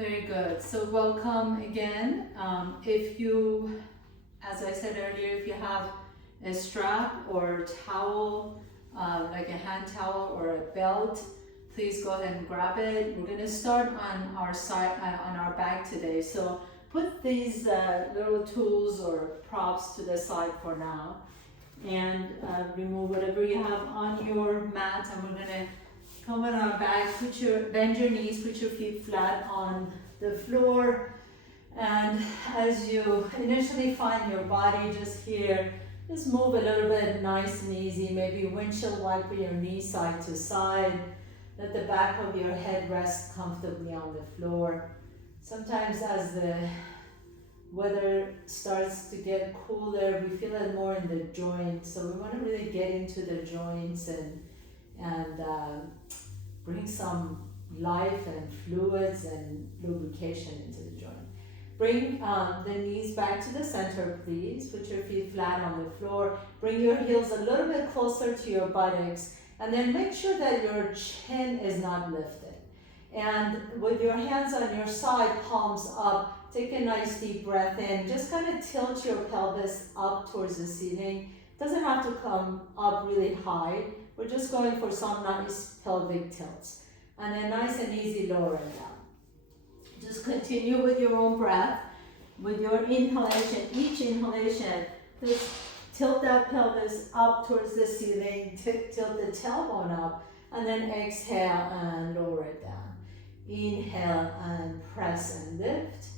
Very good. So welcome again. If you, as I said earlier, if you have a strap or towel, like a hand towel or a belt, please go ahead and grab it. We're going to start on our side, on our back today. So put these little tools or props to the side for now, and remove whatever you have on your mat. And we're going to come on our back, bend your knees, put your feet flat on the floor. And as you initially find your body just here, just move a little bit nice and easy. Maybe windshield wiper your knees side to side. Let the back of your head rest comfortably on the floor. Sometimes as the weather starts to get cooler, we feel it more in the joints. So we want to really get into the joints and bring some life and fluids and lubrication into the joint. Bring the knees back to the center, please. Put your feet flat on the floor. Bring your heels a little bit closer to your buttocks, and then make sure that your chin is not lifted. And with your hands on your side, palms up, take a nice deep breath in. Just kind of tilt your pelvis up towards the ceiling. It doesn't have to come up really high. We're just going for some nice pelvic tilts. And then nice and easy lower it down. Just continue with your own breath. With your inhalation, each inhalation, just tilt that pelvis up towards the ceiling, tilt the tailbone up, and then exhale and lower it down. Inhale and press and lift,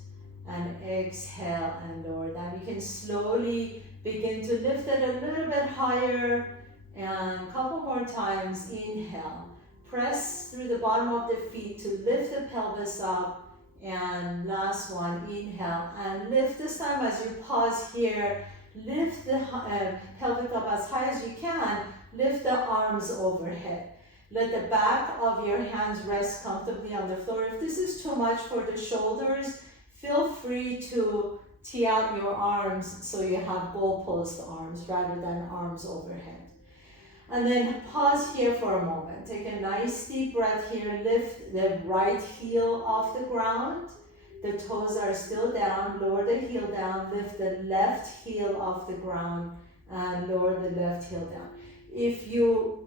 and exhale and lower down. You can slowly begin to lift it a little bit higher. And a couple more times. Inhale, press through the bottom of the feet to lift the pelvis up, and last one. Inhale and lift. This time as you pause here, lift the pelvic up as high as you can. Lift the arms overhead. Let the back of your hands rest comfortably on the floor. If this is too much for the shoulders, feel free to tee out your arms so you have goalpost arms rather than arms overhead. And then pause here for a moment. Take a nice deep breath here. Lift the right heel off the ground. The toes are still down. Lower the heel down. Lift the left heel off the ground and lower the left heel down. If you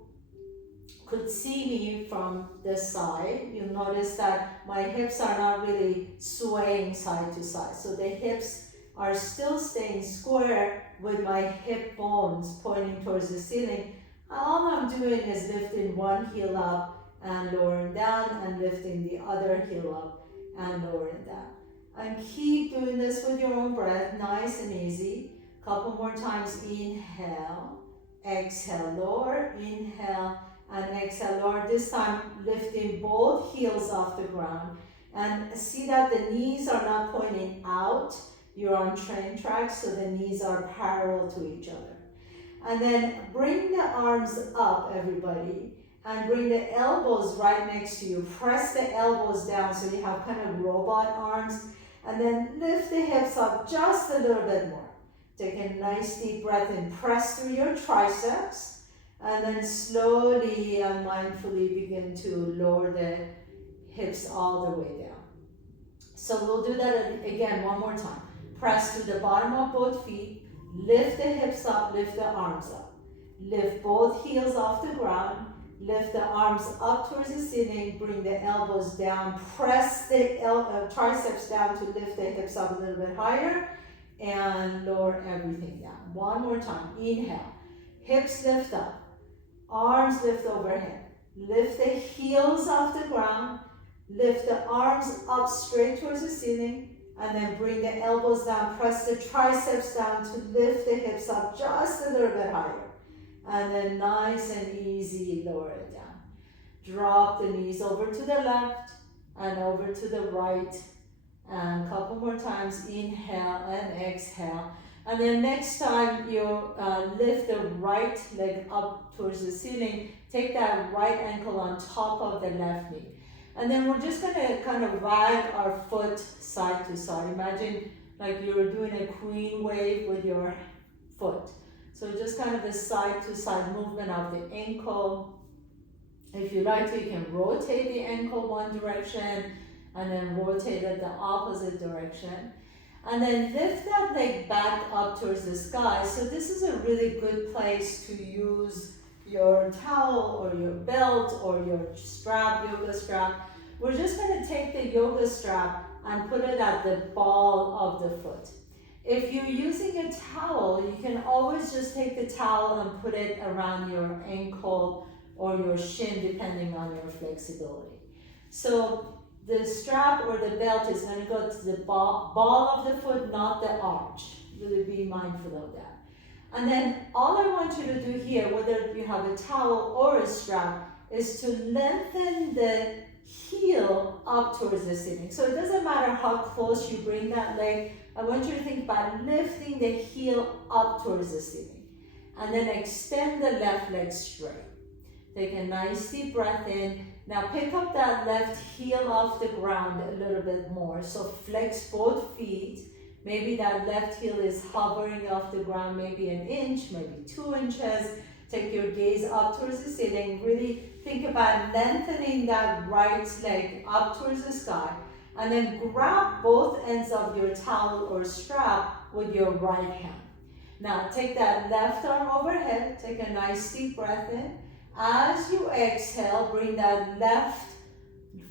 could see me from this side, you'll notice that my hips are not really swaying side to side. So the hips are still staying square with my hip bones pointing towards the ceiling. All I'm doing is lifting one heel up and lowering down, and lifting the other heel up and lowering down. And keep doing this with your own breath, nice and easy. Couple more times. Inhale, exhale, lower, inhale, and exhale, lower. This time lifting both heels off the ground. And see that the knees are not pointing out. You're on train tracks, so the knees are parallel to each other. And then bring the arms up, everybody, and bring the elbows right next to you. Press the elbows down so you have kind of robot arms. And then lift the hips up just a little bit more. Take a nice deep breath in. Press through your triceps. And then slowly and mindfully begin to lower the hips all the way down. So we'll do that again one more time. Press through the bottom of both feet. Lift the hips up, lift the arms up. Lift both heels off the ground. Lift the arms up towards the ceiling. Bring the elbows down. Press the triceps down to lift the hips up a little bit higher. And lower everything down. One more time. Inhale. Hips lift up. Arms lift overhead. Lift the heels off the ground. Lift the arms up straight towards the ceiling. And then bring the elbows down, press the triceps down to lift the hips up just a little bit higher. And then nice and easy, lower it down. Drop the knees over to the left and over to the right. And a couple more times, inhale and exhale. And then next time you lift the right leg up towards the ceiling, take that right ankle on top of the left knee. And then we're just gonna kind of wag our foot side to side. Imagine like you're doing a queen wave with your foot. So just kind of a side to side movement of the ankle. If you like to, you can rotate the ankle one direction and then rotate it the opposite direction. And then lift that leg back up towards the sky. So this is a really good place to use your towel or your belt or your strap, yoga strap. We're just going to take the yoga strap and put it at the ball of the foot. If you're using a towel, you can always just take the towel and put it around your ankle or your shin, depending on your flexibility. So the strap or the belt is going to go to the ball of the foot, not the arch. Really be mindful of that. And then all I want you to do here, whether you have a towel or a strap, is to lengthen the heel up towards the ceiling. So it doesn't matter how close you bring that leg. I want you to think about lifting the heel up towards the ceiling. And then extend the left leg straight. Take a nice deep breath in. Now pick up that left heel off the ground a little bit more. So flex both feet. Maybe that left heel is hovering off the ground, maybe an inch, maybe 2 inches. Take your gaze up towards the ceiling. Really think about lengthening that right leg up towards the sky. And then grab both ends of your towel or strap with your right hand. Now take that left arm overhead. Take a nice deep breath in. As you exhale, bring that left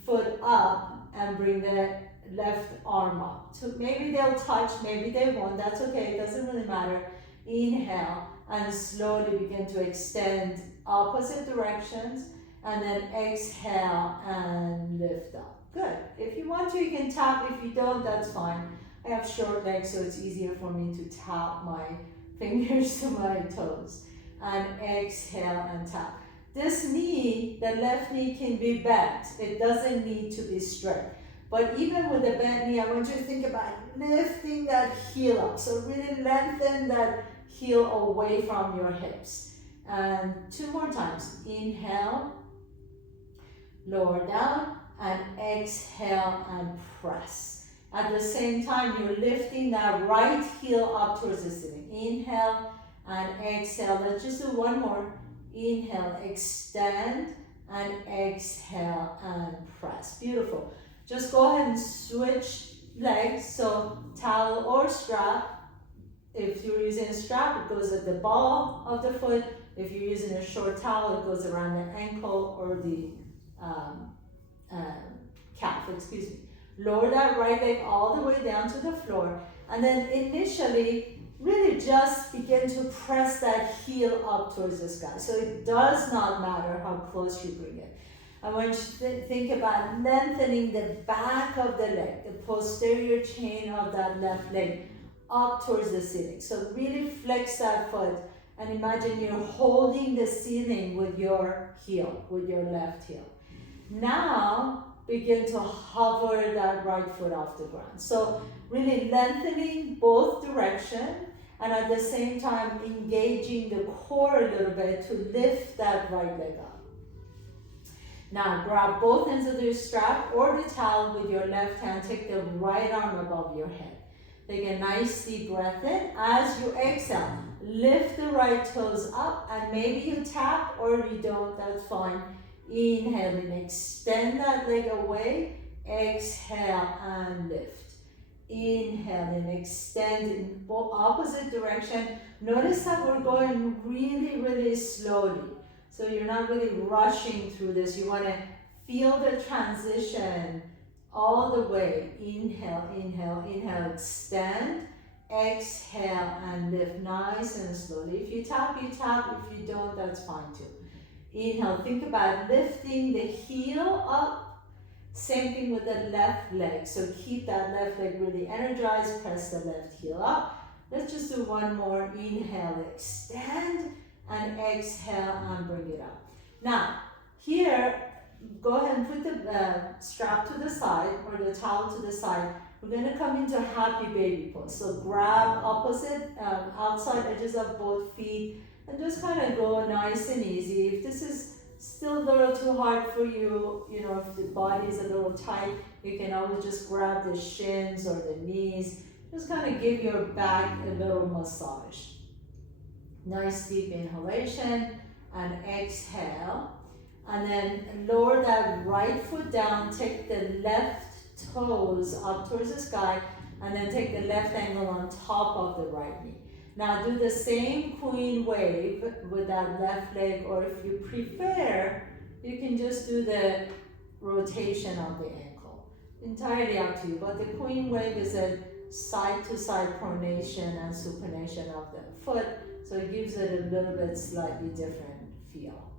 foot up and bring the left arm up. So maybe they'll touch, maybe they won't. That's okay, it doesn't really matter. Inhale and slowly begin to extend opposite directions, and then exhale and lift up. Good. If you want to, you can tap. If you don't, that's fine. I have short legs, so it's easier for me to tap my fingers to my toes. And exhale and tap. This knee, the left knee, can be bent. It doesn't need to be straight. But even with the bent knee, I want you to think about lifting that heel up. So really lengthen that heel away from your hips. And 2 more times. Inhale, lower down, and exhale and press. At the same time, you're lifting that right heel up towards the ceiling. Inhale and exhale. Let's just do one more. Inhale, extend, and exhale and press. Beautiful. Just go ahead and switch legs. So towel or strap. If you're using a strap, it goes at the ball of the foot. If you're using a short towel, it goes around the ankle or the calf, excuse me. Lower that right leg all the way down to the floor. And then initially, really just begin to press that heel up towards the sky. So it does not matter how close you bring it. I want you to think about lengthening the back of the leg, the posterior chain of that left leg up towards the ceiling. So really flex that foot and imagine you're holding the ceiling with your heel, with your left heel. Now, begin to hover that right foot off the ground. So really lengthening both directions and at the same time engaging the core a little bit to lift that right leg up. Now grab both ends of the strap or the towel with your left hand. Take the right arm above your head. Take a nice deep breath in. As you exhale, lift the right toes up and maybe you tap or you don't, that's fine. Inhale and extend that leg away. Exhale and lift. Inhale and extend in opposite direction. Notice that we're going really, really slowly. So you're not really rushing through this. You want to feel the transition all the way. Inhale, inhale, inhale, extend. Exhale and lift nice and slowly. If you tap, you tap. If you don't, that's fine too. Inhale, think about lifting the heel up. Same thing with the left leg. So keep that left leg really energized. Press the left heel up. Let's just do one more. Inhale, extend, and exhale and bring it up. Now, here, go ahead and put the strap to the side or the towel to the side. We're going to come into happy baby pose. So grab opposite outside edges of both feet and just kind of go nice and easy. If this is still a little too hard for you, you know, if the body is a little tight, you can always just grab the shins or the knees. Just kind of give your back a little massage. Nice deep inhalation and exhale. And then lower that right foot down. Take the left toes up towards the sky, and then take the left ankle on top of the right knee. Now do the same queen wave with that left leg, or if you prefer, you can just do the rotation of the ankle. Entirely up to you, but the queen wave is a side to side pronation and supination of the foot, so it gives it a little bit slightly different feel.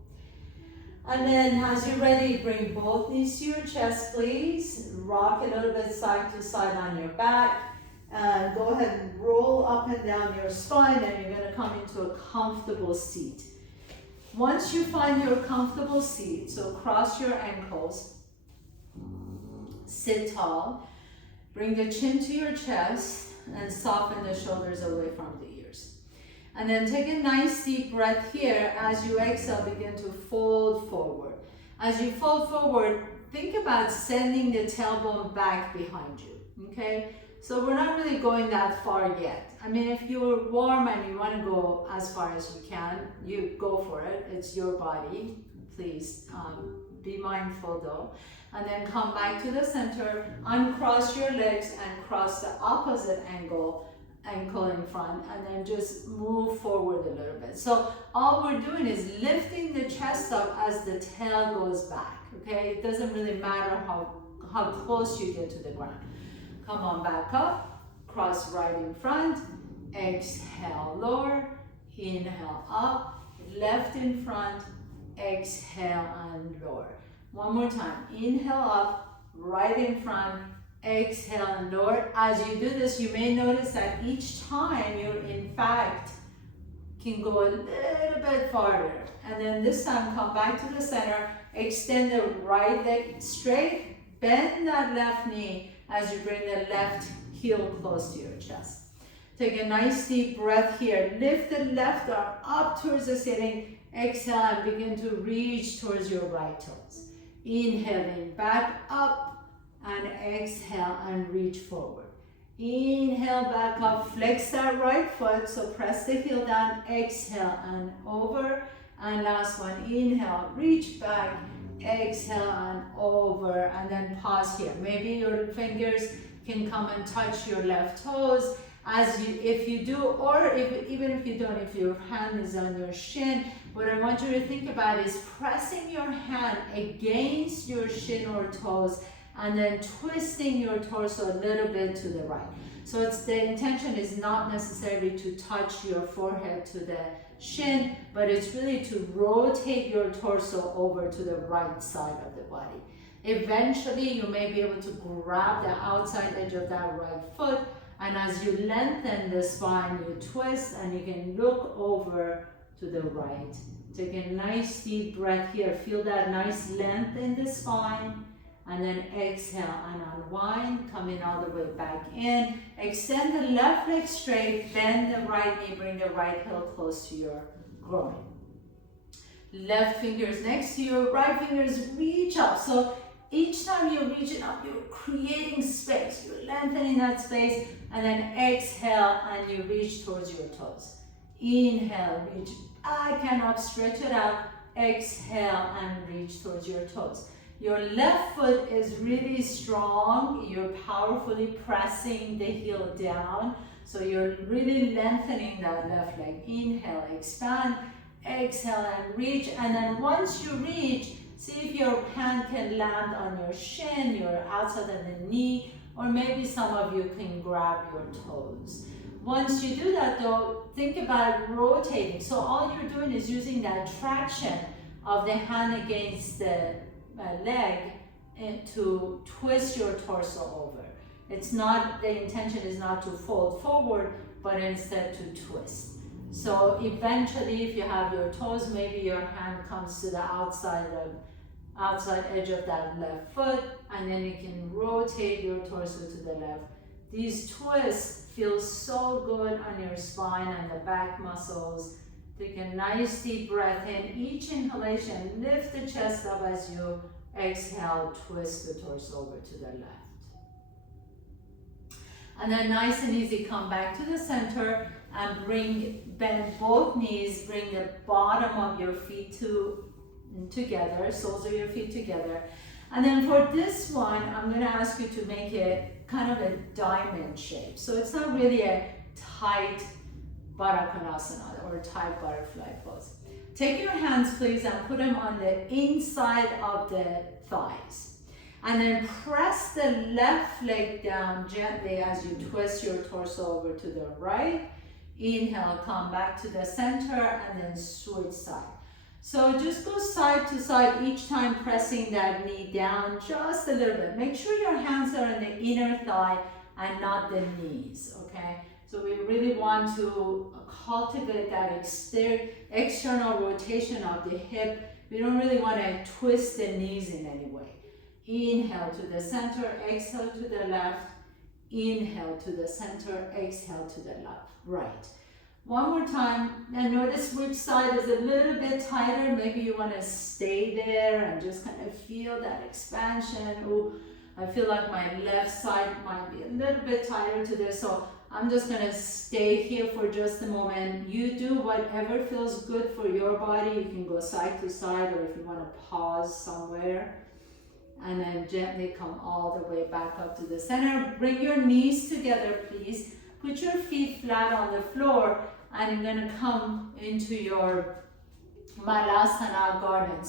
And then as you're ready, bring both knees to your chest, please. Rock a little bit side to side on your back. And go ahead and roll up and down your spine, and you're going to come into a comfortable seat. Once you find your comfortable seat, so cross your ankles, sit tall, bring the chin to your chest, and soften the shoulders away from the ears. And then take a nice deep breath here. As you exhale, begin to fold forward. As you fold forward, think about sending the tailbone back behind you, okay? So we're not really going that far yet. I mean, if you're warm and you want to go as far as you can, you go for it. It's your body. Please be mindful though. And then come back to the center, uncross your legs and cross the opposite ankle in front, and then just move forward a little bit. So all we're doing is lifting the chest up as the tail goes back, okay? It doesn't really matter how close you get to the ground. Come on back up, cross right in front, exhale, lower, inhale up, left in front, exhale and lower. One more time, inhale up, right in front, exhale and lower. As you do this, you may notice that each time you in fact can go a little bit farther. And then this time come back to the center, extend the right leg straight, bend that left knee as you bring the left heel close to your chest. Take a nice deep breath here. Lift the left arm up towards the ceiling. Exhale and begin to reach towards your right toes. Inhaling back up and exhale and reach forward. Inhale back up, flex that right foot, so press the heel down, exhale and over. And last one, inhale, reach back, exhale and over, and then pause here. Maybe your fingers can come and touch your left toes if you do, or even if you don't, if your hand is on your shin. What I want you to think about is pressing your hand against your shin or toes, and then twisting your torso a little bit to the right. So the intention is not necessarily to touch your forehead to the shin, but it's really to rotate your torso over to the right side of the body. Eventually, you may be able to grab the outside edge of that right foot, and as you lengthen the spine, you twist and you can look over to the right. Take a nice deep breath here. Feel that nice length in the spine. And then exhale and unwind, coming all the way back in. Extend the left leg straight, bend the right knee, bring the right heel close to your groin. Left fingers next to your right fingers, reach up. So each time you're reaching up, you're creating space. You're lengthening that space, and then exhale and you reach towards your toes. Inhale, reach back and up, stretch it out. Exhale and reach towards your toes. Your left foot is really strong. You're powerfully pressing the heel down. So you're really lengthening that left leg. Inhale, expand, exhale and reach. And then once you reach, see if your hand can land on your shin, your outside of the knee, or maybe some of you can grab your toes. Once you do that though, think about rotating. So all you're doing is using that traction of the hand against the leg to twist your torso over. It's not, the intention is not to fold forward, but instead to twist. So eventually, if you have your toes, maybe your hand comes to the outside edge of that left foot, and then you can rotate your torso to the left. These twists feel so good on your spine and the back muscles. Take a nice deep breath in. Each inhalation, lift the chest up. As you exhale, twist the torso over to the left. And then nice and easy, come back to the center and bend both knees, bring the bottom of your feet together, soles of your feet together. And then for this one, I'm gonna ask you to make it kind of a diamond shape. So it's not really a tight Baddha Konasana or tight butterfly pose. Take your hands, please, and put them on the inside of the thighs. And then press the left leg down gently as you twist your torso over to the right. Inhale, come back to the center, and then switch side. So just go side to side each time, pressing that knee down just a little bit. Make sure your hands are on the inner thigh and not the knees, okay? So we really want to cultivate that external rotation of the hip. We don't really want to twist the knees in any way. Inhale to the center, exhale to the left. Inhale to the center, exhale to the left, right. One more time, and notice which side is a little bit tighter. Maybe you want to stay there and just kind of feel that expansion. Oh, I feel like my left side might be a little bit tighter today, so I'm just going to stay here for just a moment. You do whatever feels good for your body. You can go side to side, or if you want to pause somewhere. And then gently come all the way back up to the center. Bring your knees together, please. Put your feet flat on the floor, and you're going to come into your Malasana garden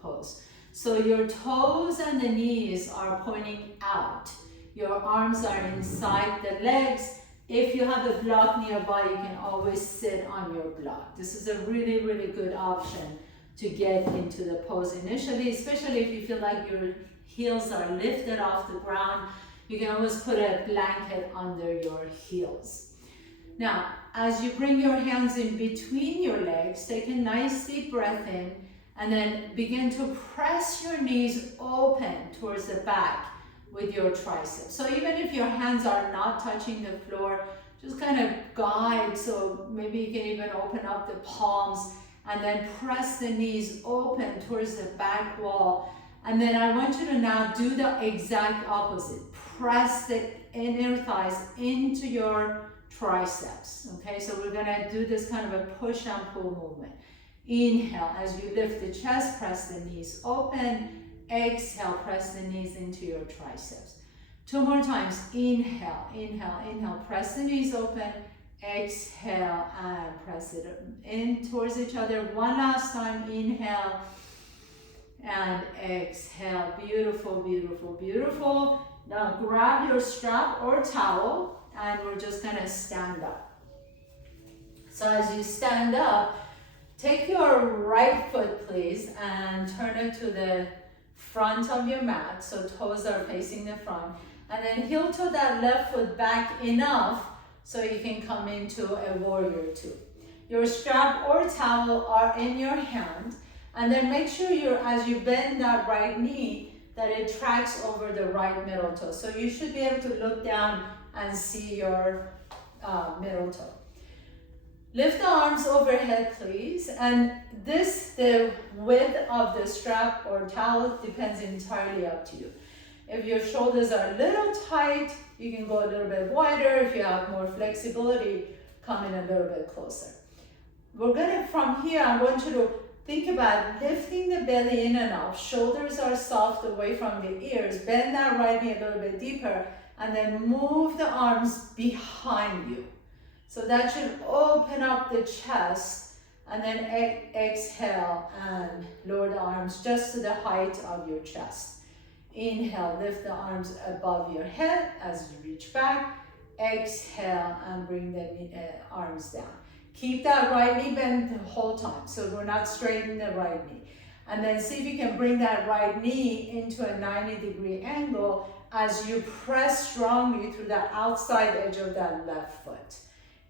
pose. So your toes and the knees are pointing out. Your arms are inside the legs. If you have a block nearby, you can always sit on your block. This is a really, really good option to get into the pose initially, especially if you feel like your heels are lifted off the ground. You can always put a blanket under your heels. Now, as you bring your hands in between your legs, take a nice deep breath in, and then begin to press your knees open towards the back with your triceps. So even if your hands are not touching the floor, just kind of guide. So maybe you can even open up the palms and then press the knees open towards the back wall. And then I want you to now do the exact opposite. Press the inner thighs into your triceps. Okay, so we're gonna do this kind of a push and pull movement. Inhale, as you lift the chest, press the knees open. Exhale, press the knees into your triceps. 2 more times. Inhale, inhale, inhale, press the knees open. Exhale and press it in towards each other. One last time. Inhale and exhale. Beautiful, beautiful, beautiful. Now grab your strap or towel, and we're just gonna stand up. So as you stand up, take your right foot, please, and turn it to the front of your mat, so toes are facing the front. And then heel toe that left foot back enough so you can come into a warrior two. Your strap or towel are in your hand, and then make sure as you bend that right knee, that it tracks over the right middle toe. So you should be able to look down and see your middle toe. Lift the arms overhead, please. And the width of the strap or towel depends entirely up to you. If your shoulders are a little tight, you can go a little bit wider. If you have more flexibility, come in a little bit closer. We're gonna, from here, I want you to think about lifting the belly in and up. Shoulders are soft away from the ears. Bend that right knee a little bit deeper, and then move the arms behind you. So that should open up the chest, and then exhale and lower the arms just to the height of your chest. Inhale, lift the arms above your head as you reach back. Exhale and bring the arms down. Keep that right knee bent the whole time, so we're not straightening the right knee. And then see if you can bring that right knee into a 90-degree angle as you press strongly through the outside edge of that left foot.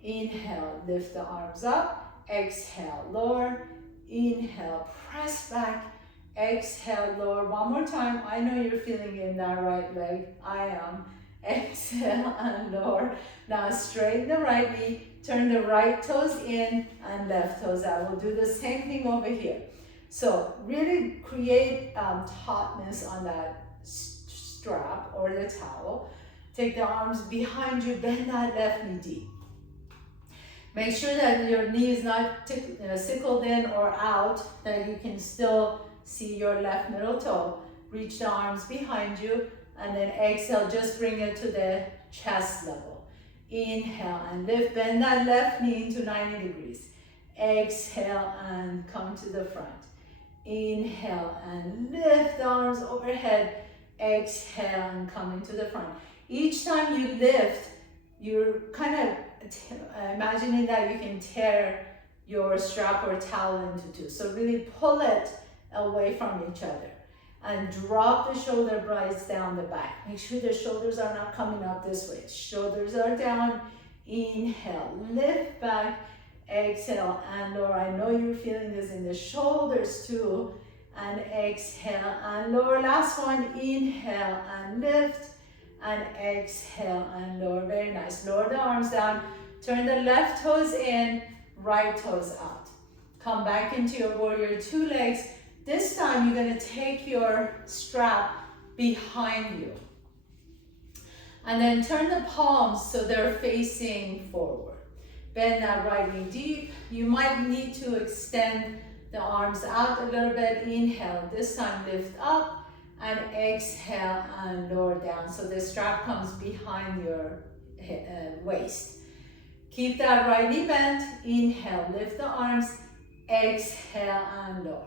Inhale, lift the arms up. Exhale, lower. Inhale, press back. Exhale, lower. One more time. I know you're feeling it in that right leg. I am. Exhale and lower. Now straighten the right knee. Turn the right toes in and left toes out. We'll do the same thing over here. So really create tautness on that strap or the towel. Take the arms behind you. Bend that left knee deep. Make sure that your knee is not sickled in or out, that you can still see your left middle toe. Reach the arms behind you, and then exhale, just bring it to the chest level. Inhale and lift, bend that left knee into 90 degrees. Exhale and come to the front. Inhale and lift the arms overhead. Exhale and come into the front. Each time you lift, you're kind of imagining that you can tear your strap or towel into two. So really pull it away from each other. And drop the shoulder blades down the back. Make sure the shoulders are not coming up this way. Shoulders are down. Inhale, lift back. Exhale and lower. I know you're feeling this in the shoulders too. And exhale and lower. Last one. Inhale and lift. And exhale and lower. Very nice. Lower the arms down. Turn the left toes in, right toes out. Come back into your warrior two legs. This time you're going to take your strap behind you. And then turn the palms so they're facing forward. Bend that right knee deep. You might need to extend the arms out a little bit. Inhale, this time lift up. And exhale and lower down. So the strap comes behind your waist. Keep that right knee bent. Inhale, lift the arms. Exhale and lower.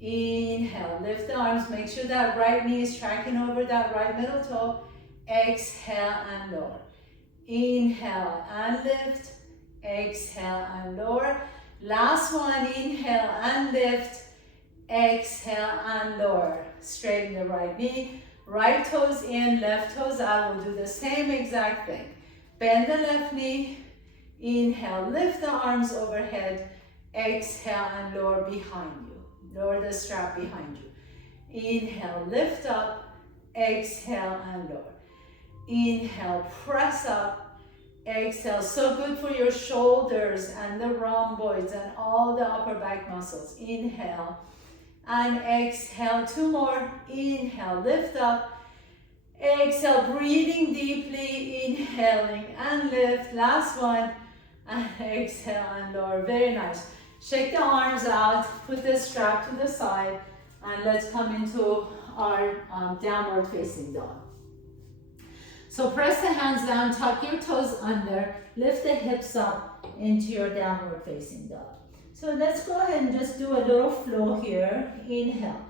Inhale, lift the arms. Make sure that right knee is tracking over that right middle toe. Exhale and lower. Inhale and lift. Exhale and lower. Last one, inhale and lift. Exhale and lower. Straighten the right knee. Right toes in, left toes out. We'll do the same exact thing. Bend the left knee. Inhale, lift the arms overhead. Exhale and lower behind you. Lower the strap behind you. Inhale, lift up. Exhale and lower. Inhale, press up. Exhale, so good for your shoulders and the rhomboids and all the upper back muscles. Inhale and exhale. Two more. Inhale, lift up. Exhale, breathing deeply. Inhaling and lift. Last one. And exhale and lower. Very nice. Shake the arms out. Put the strap to the side. And let's come into our downward facing dog. So press the hands down, tuck your toes under, lift the hips up into your downward facing dog. So let's go ahead and just do a little flow here. Inhale,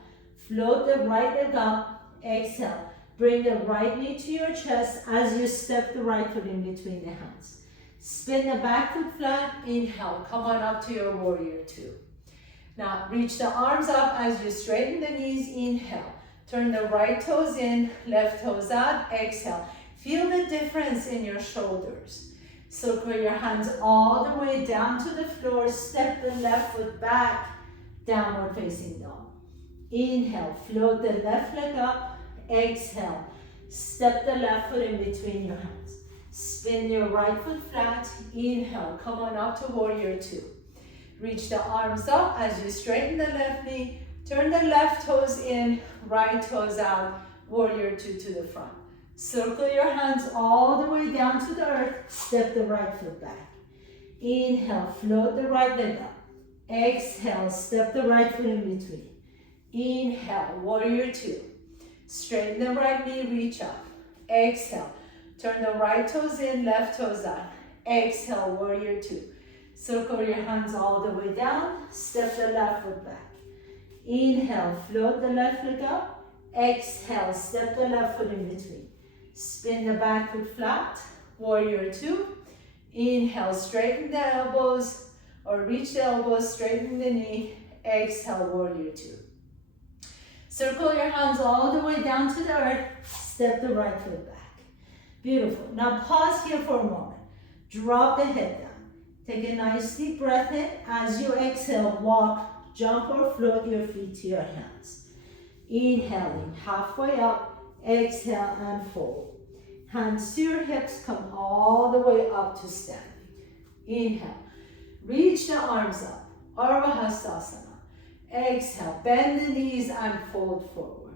float the right leg up, exhale. Bring the right knee to your chest as you step the right foot in between the hands. Spin the back foot flat, inhale, come on up to your warrior two. Now reach the arms up as you straighten the knees, inhale. Turn the right toes in, left toes out, exhale. Feel the difference in your shoulders. Circle your hands all the way down to the floor. Step the left foot back, downward facing dog. Inhale, float the left leg up. Exhale, step the left foot in between your hands. Spin your right foot flat. Inhale, come on up to warrior two. Reach the arms up as you straighten the left knee. Turn the left toes in, right toes out. Warrior two to the front. Circle your hands all the way down to the earth. Step the right foot back. Inhale, float the right leg up. Exhale, step the right foot in between. Inhale, warrior two. Straighten the right knee, reach up. Exhale, turn the right toes in, left toes out. Exhale, warrior two. Circle your hands all the way down. Step the left foot back. Inhale, float the left leg up. Exhale, step the left foot in between. Spin the back foot flat, warrior two. Inhale, straighten the elbows or reach the elbows, straighten the knee. Exhale, warrior two. Circle your hands all the way down to the earth. Step the right foot back. Beautiful. Now pause here for a moment. Drop the head down. Take a nice deep breath in. As you exhale, walk, jump or float your feet to your hands. Inhaling, halfway up. Exhale and fold. Hands to your hips, come all the way up to standing. Inhale, reach the arms up, Ardha Hastasana. Exhale, bend the knees and fold forward.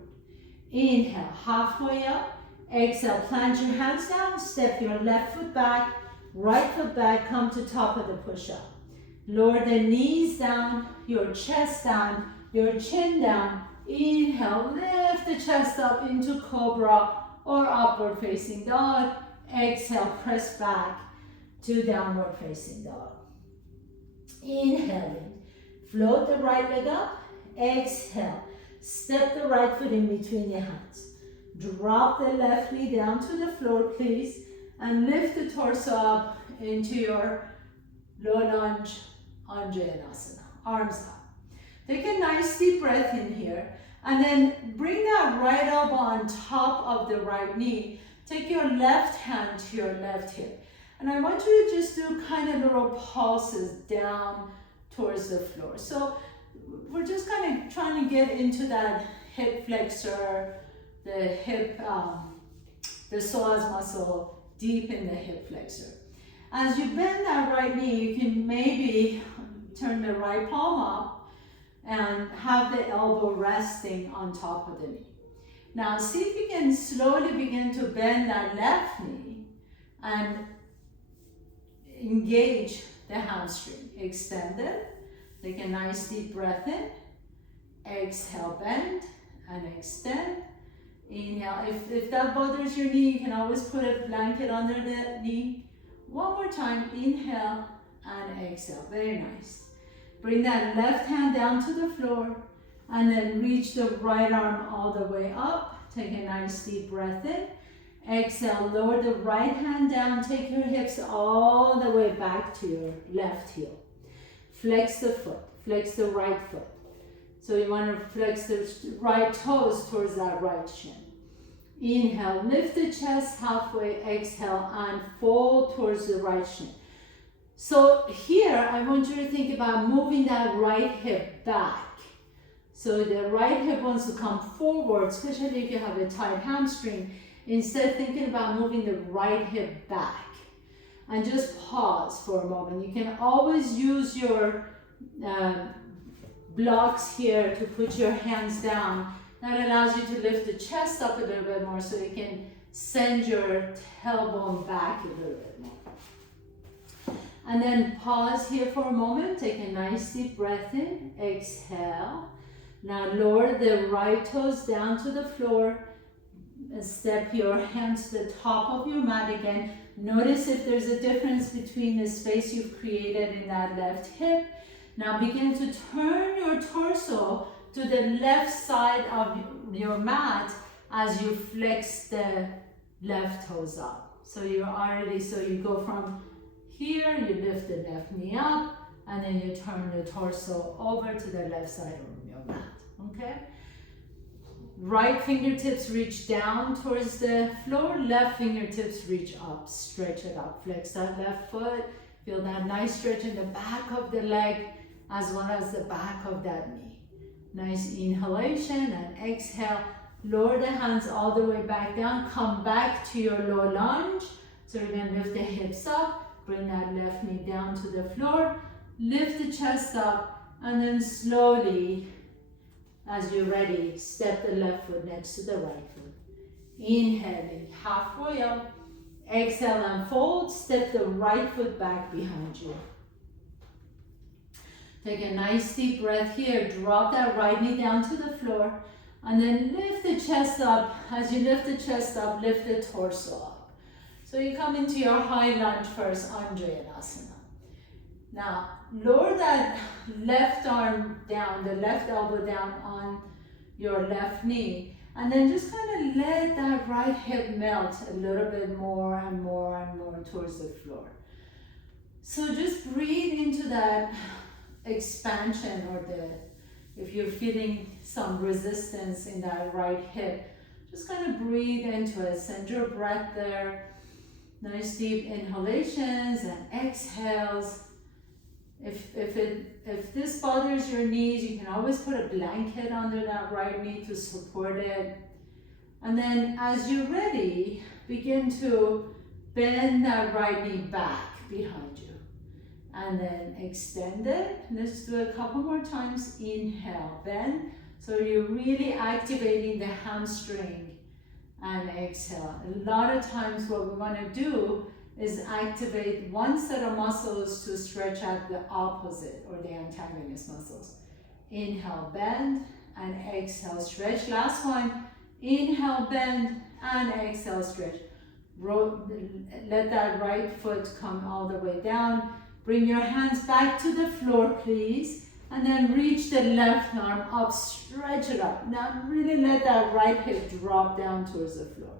Inhale, halfway up. Exhale, plant your hands down, step your left foot back, right foot back, come to top of the push-up. Lower the knees down, your chest down, your chin down, Inhale, lift the chest up into cobra or upward facing dog. Exhale, press back to downward facing dog. Inhaling, float the right leg up. Exhale, step the right foot in between your hands. Drop the left knee down to the floor, please, and lift the torso up into your low lunge, Anjayanasana, arms up. Take a nice deep breath in here, and then bring that right elbow on top of the right knee. Take your left hand to your left hip. And I want you to just do kind of little pulses down towards the floor. So we're just kind of trying to get into that hip flexor, the hip, the psoas muscle deep in the hip flexor. As you bend that right knee, you can maybe turn the right palm up and have the elbow resting on top of the knee. Now see if you can slowly begin to bend that left knee and engage the hamstring. Extend it. Take a nice deep breath in. Exhale, bend and extend. Inhale. If that bothers your knee, you can always put a blanket under the knee. One more time. Inhale and exhale. Very nice. Bring that left hand down to the floor and then reach the right arm all the way up. Take a nice deep breath in. Exhale, lower the right hand down. Take your hips all the way back to your left heel. Flex the foot, flex the right foot. So you want to flex the right toes towards that right shin. Inhale, lift the chest halfway. Exhale, and fold towards the right shin. So here, I want you to think about moving that right hip back. So the right hip wants to come forward, especially if you have a tight hamstring. Instead, thinking about moving the right hip back. And just pause for a moment. You can always use your blocks here to put your hands down. That allows you to lift the chest up a little bit more so you can send your tailbone back a little bit more. And then pause here for a moment. Take a nice deep breath in. Exhale. Now lower the right toes down to the floor. Step your hands to the top of your mat again. Notice if there's a difference between the space you've created in that left hip. Now begin to turn your torso to the left side of your mat as you flex the left toes up. So you go from here, you lift the left knee up, and then you turn the torso over to the left side of your mat, okay? Right fingertips reach down towards the floor, left fingertips reach up, stretch it up. Flex that left foot, feel that nice stretch in the back of the leg as well as the back of that knee. Nice inhalation and exhale. Lower the hands all the way back down, come back to your low lunge. So you're gonna lift the hips up, bring that left knee down to the floor, lift the chest up, and then slowly, as you're ready, step the left foot next to the right foot. Inhaling, halfway up. Exhale and fold. Step the right foot back behind you. Take a nice deep breath here. Drop that right knee down to the floor. And then lift the chest up. As you lift the chest up, lift the torso up. So you come into your high lunge first, Anjayanasana. Now, lower that left arm down, the left elbow down on your left knee, and then just kind of let that right hip melt a little bit more and more and more towards the floor. So just breathe into that expansion, or if you're feeling some resistance in that right hip, just kind of breathe into it. Send your breath there. Nice deep inhalations and exhales. If this bothers your knees, you can always put a blanket under that right knee to support it. And then as you're ready, begin to bend that right knee back behind you. And then extend it. Let's do a couple more times. Inhale, bend. So you're really activating the hamstring. And exhale. A lot of times what we want to do is activate one set of muscles to stretch out the opposite or the antagonist muscles. Inhale, bend, and exhale, stretch. Last one, inhale, bend, and exhale, stretch. Let that right foot come all the way down. Bring your hands back to the floor, please. And then reach the left arm up, stretch it up. Now really let that right hip drop down towards the floor.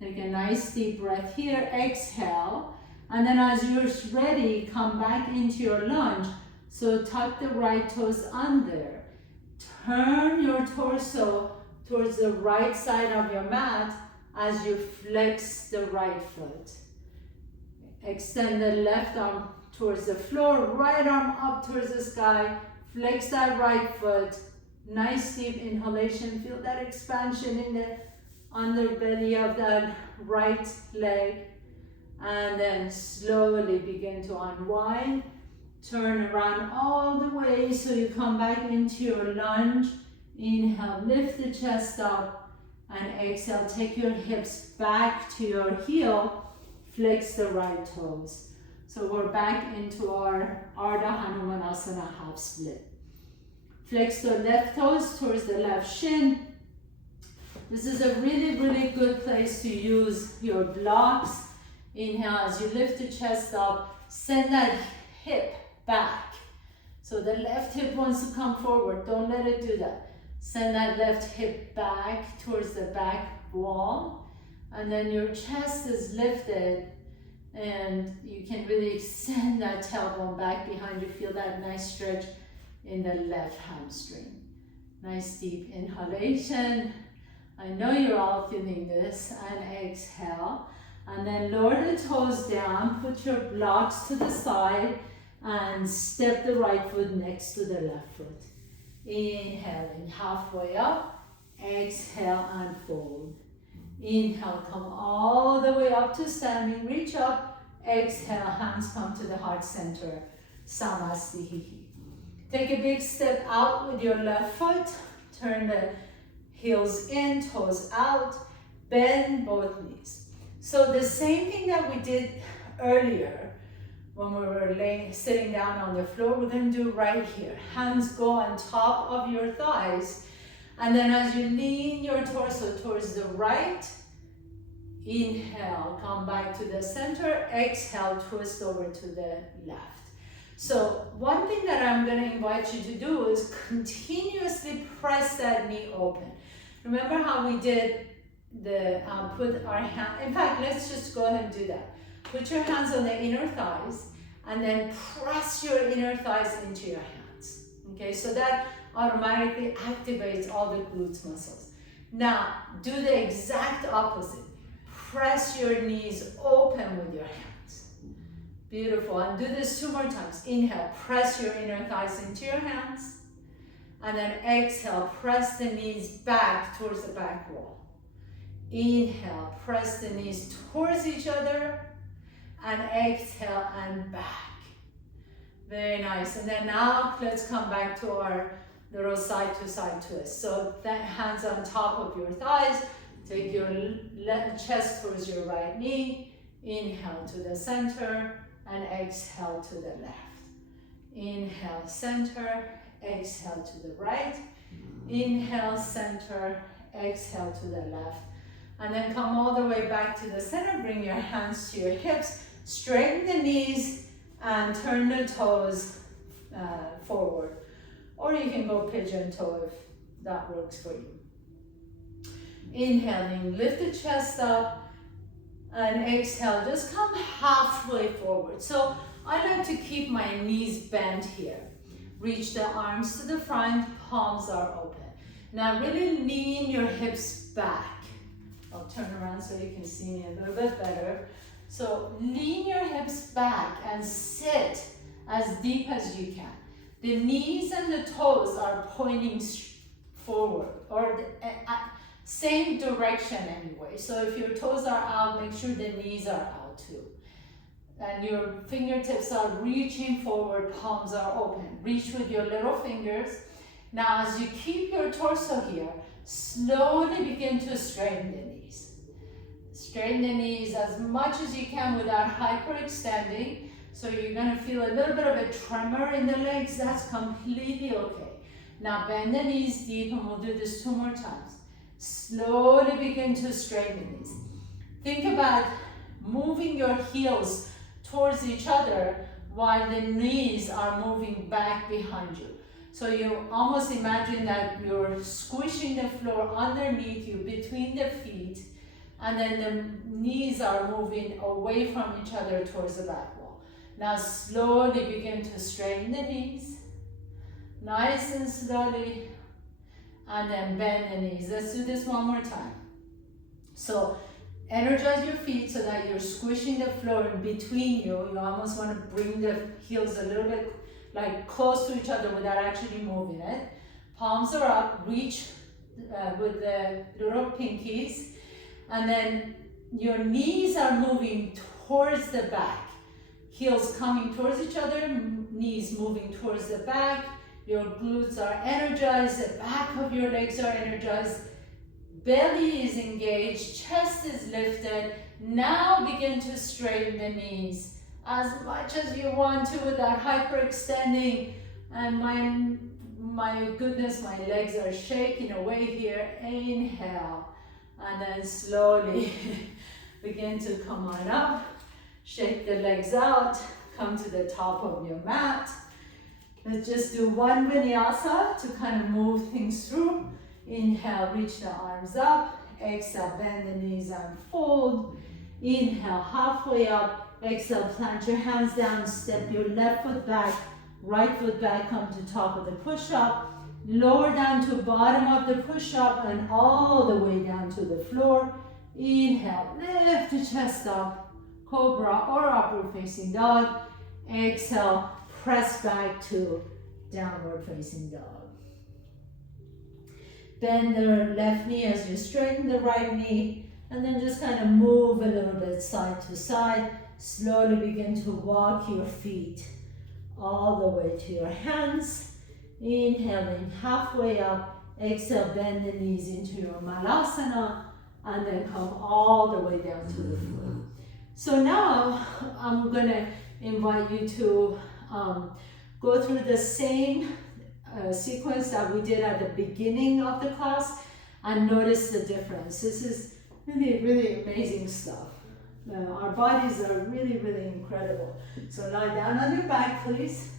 Take a nice deep breath here, exhale. And then as you're ready, come back into your lunge. So tuck the right toes under. Turn your torso towards the right side of your mat as you flex the right foot. Extend the left arm towards the floor, right arm up towards the sky. Flex that right foot. Nice deep inhalation. Feel that expansion in the underbelly of that right leg. And then slowly begin to unwind. Turn around all the way so you come back into your lunge. Inhale, lift the chest up. And exhale, take your hips back to your heel. Flex the right toes. So we're back into our Ardha Hanumanasana half split. Flex the left toes towards the left shin. This is a really, really good place to use your blocks. Inhale as you lift the chest up, send that hip back. So the left hip wants to come forward, don't let it do that. Send that left hip back towards the back wall. And then your chest is lifted and you can really extend that tailbone back behind you. Feel that nice stretch in the left hamstring. Nice deep inhalation. I know you're all feeling this. And exhale. And then lower the toes down. Put your blocks to the side and step the right foot next to the left foot. Inhaling halfway up. Exhale and fold. Inhale, come all the way up to standing. Reach up. Exhale, hands come to the heart center. Samasthihi. Take a big step out with your left foot. Turn the heels in, toes out. Bend both knees. So the same thing that we did earlier when we were sitting down on the floor, we're going to do right here. Hands go on top of your thighs. And then as you lean your torso towards the right, inhale, come back to the center. Exhale, twist over to the left. So one thing that I'm going to invite you to do is continuously press that knee open. Remember how we did the put our hand, in fact, let's just go ahead and do that. Put your hands on the inner thighs and then press your inner thighs into your hands. Okay, so that automatically activates all the glutes muscles. Now, do the exact opposite. Press your knees open with your hands. Beautiful, and do this 2 more times. Inhale, press your inner thighs into your hands. And then exhale, press the knees back towards the back wall. Inhale, press the knees towards each other. And exhale and back. Very nice. And then now let's come back to our little side to side twist. So that hands on top of your thighs. Take your left chest towards your right knee. Inhale to the center and exhale to the left. Inhale, center, exhale to the right. Inhale, center, exhale to the left. And then come all the way back to the center. Bring your hands to your hips. Straighten the knees and turn the toes forward. Or you can go pigeon toe if that works for you. Inhaling, lift the chest up. And exhale, just come halfway forward. So I like to keep my knees bent here. Reach the arms to the front, palms are open. Now really lean your hips back. I'll turn around so you can see me a little bit better. So lean your hips back and sit as deep as you can. The knees and the toes are pointing forward, or same direction anyway. So if your toes are out, make sure the knees are out too. And your fingertips are reaching forward, palms are open. Reach with your little fingers. Now as you keep your torso here, slowly begin to straighten the knees. Straighten the knees as much as you can without hyperextending. So you're going to feel a little bit of a tremor in the legs. That's completely okay. Now bend the knees deep, and we'll do this 2 more times. Slowly begin to straighten the knees. Think about moving your heels towards each other while the knees are moving back behind you. So you almost imagine that you're squishing the floor underneath you, between the feet, and then the knees are moving away from each other towards the back wall. Now slowly begin to straighten the knees. Nice and slowly. And then bend the knees. Let's do this 1 more time. So energize your feet so that you're squishing the floor in between you. You almost want to bring the heels a little bit like close to each other without actually moving it. Palms are up, reach with the little pinkies. And then your knees are moving towards the back. Heels coming towards each other, knees moving towards the back. Your glutes are energized, the back of your legs are energized. Belly is engaged, chest is lifted. Now begin to straighten the knees as much as you want to without hyperextending. And my goodness, my legs are shaking away here. Inhale, and then slowly begin to come on up. Shake the legs out, come to the top of your mat. Let's just do 1 vinyasa to kind of move things through. Inhale, reach the arms up. Exhale, bend the knees and fold. Inhale, halfway up. Exhale, plant your hands down. Step your left foot back. Right foot back, come to top of the push-up. Lower down to bottom of the push-up and all the way down to the floor. Inhale, lift the chest up. Cobra or upward facing dog. Exhale, press back to downward facing dog. Bend the left knee as you straighten the right knee, and then just kind of move a little bit side to side. Slowly begin to walk your feet all the way to your hands. Inhaling halfway up. Exhale, bend the knees into your malasana, and then come all the way down to the floor. So now I'm gonna invite you to go through the same sequence that we did at the beginning of the class and notice the difference. This is really, really amazing stuff. Our bodies are really, really incredible. So lie down on your back, please.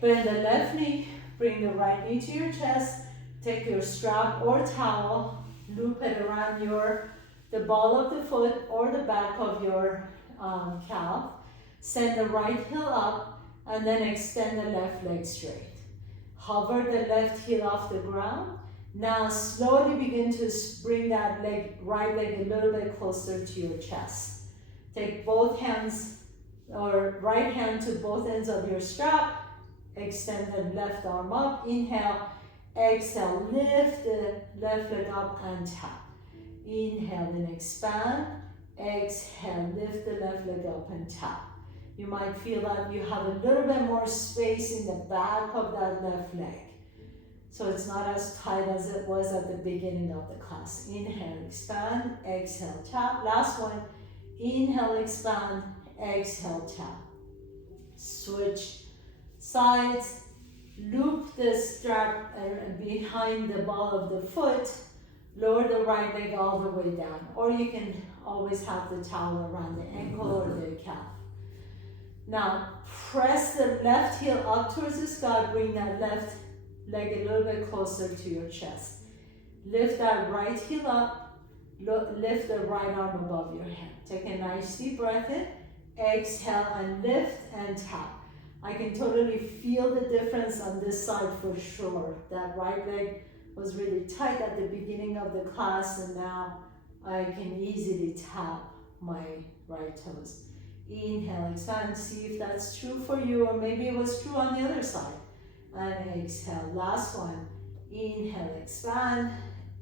Bend the left knee, bring the right knee to your chest. Take your strap or towel, loop it around the ball of the foot or the back of your calf. Send the right heel up and then extend the left leg straight. Hover the left heel off the ground. Now slowly begin to bring that right leg a little bit closer to your chest. Take both hands or right hand to both ends of your strap. Extend the left arm up. Inhale. Exhale. Lift the left leg up and tap. Inhale and expand. Exhale. Lift the left leg up and tap. You might feel that you have a little bit more space in the back of that left leg. So it's not as tight as it was at the beginning of the class. Inhale, expand, exhale, tap. Last one. Inhale, expand, exhale, tap. Switch sides. Loop the strap behind the ball of the foot. Lower the right leg all the way down. Or you can always have the towel around the ankle or the calf. Now, press the left heel up towards the sky. Bring that left leg a little bit closer to your chest. Lift that right heel up. Lift the right arm above your head. Take a nice deep breath in. Exhale and lift and tap. I can totally feel the difference on this side for sure. That right leg was really tight at the beginning of the class, and now I can easily tap my right toes. Inhale, expand, see if that's true for you, or maybe it was true on the other side. And exhale, last one. Inhale, expand,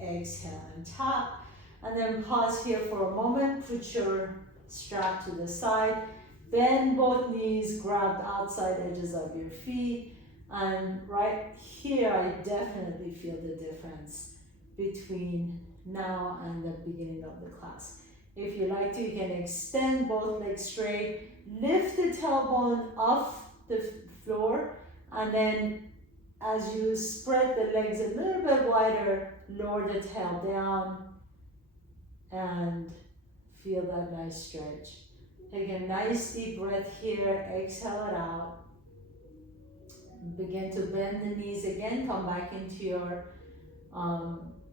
exhale and tap. And then pause here for a moment, put your strap to the side, bend both knees, grab the outside edges of your feet. And right here, I definitely feel the difference between now and the beginning of the class. If you like to, you can extend both legs straight, lift the tailbone off the floor, and then as you spread the legs a little bit wider, lower the tail down and feel that nice stretch. Take a nice deep breath here, exhale it out. Begin to bend the knees again, come back into your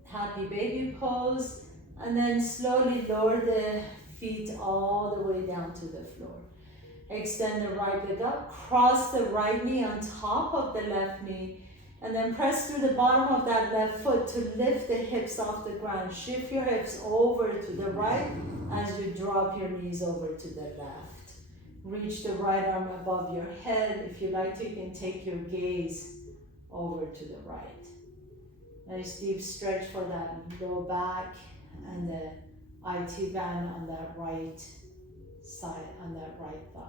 happy baby pose, and then slowly lower the feet all the way down to the floor. Extend the right leg up, cross the right knee on top of the left knee, and then press through the bottom of that left foot to lift the hips off the ground. Shift your hips over to the right as you drop your knees over to the left. Reach the right arm above your head. If you like to, you can take your gaze over to the right. Nice deep stretch for that low back and the IT band on that right side, on that right thigh.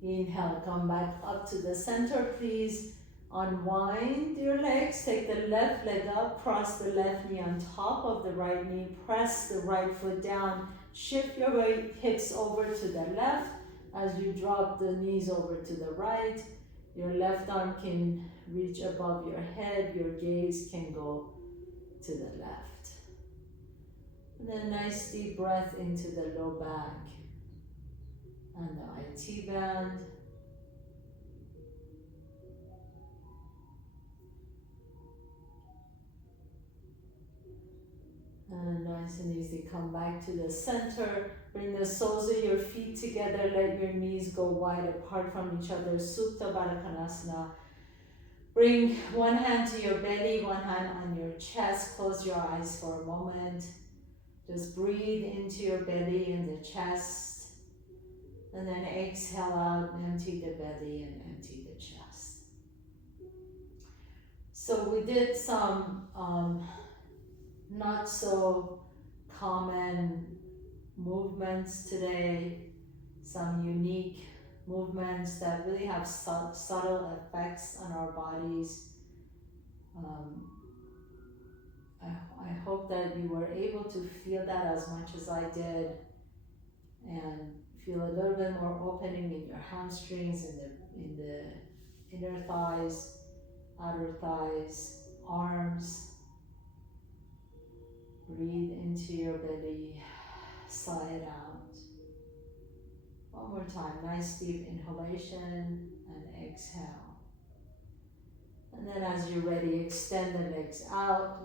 Inhale, come back up to the center, please. Unwind your legs, take the left leg up, cross the left knee on top of the right knee, press the right foot down, shift your weight, hips over to the left as you drop the knees over to the right. Your left arm can reach above your head, your gaze can go to the left. And then nice deep breath into the low back and the IT band. And nice and easy, come back to the center. Bring the soles of your feet together. Let your knees go wide apart from each other. Supta Baddha Konasana. Bring one hand to your belly, one hand on your chest. Close your eyes for a moment. Just breathe into your belly and the chest. And then exhale out, empty the belly and empty the chest. So we did some not so common movements today, some unique movements that really have subtle effects on our bodies. I hope that you were able to feel that as much as I did and feel a little bit more opening in your hamstrings, in the inner thighs, outer thighs, arms. Breathe into your belly, sigh it out. One more time, nice deep inhalation and exhale. And then as you're ready, extend the legs out.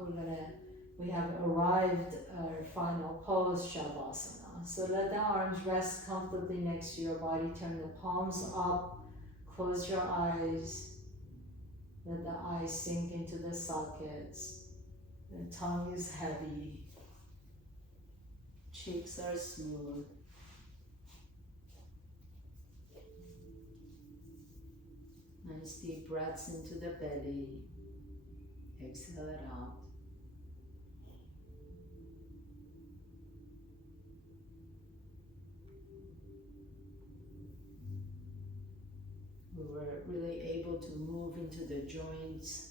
We have arrived at our final pose, Shavasana. So let the arms rest comfortably next to your body. Turn the palms up, close your eyes. Let the eyes sink into the sockets. The tongue is heavy, cheeks are smooth. Nice deep breaths into the belly. Exhale it out. We were really able to move into the joints.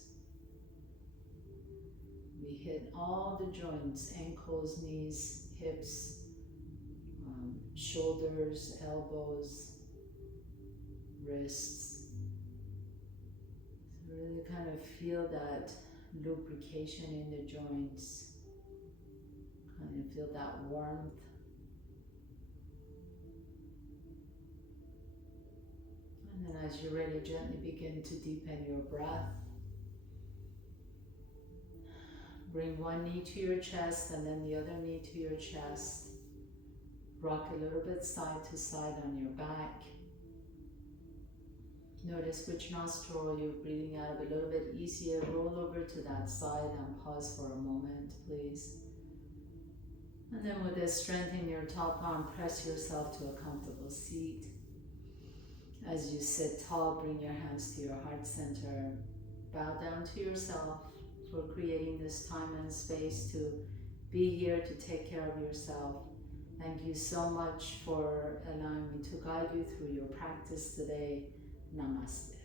We hit all the joints, ankles, knees, hips, shoulders, elbows, wrists. So really kind of feel that lubrication in the joints. Kind of feel that warmth. And then as you're ready, gently begin to deepen your breath. Bring one knee to your chest and then the other knee to your chest. Rock a little bit side to side on your back. Notice which nostril you're breathing out of a little bit easier. Roll over to that side and pause for a moment, please. And then with this strength in your top arm, press yourself to a comfortable seat. As you sit tall, bring your hands to your heart center. Bow down to yourself for creating this time and space to be here to take care of yourself. Thank you so much for allowing me to guide you through your practice today. Namaste.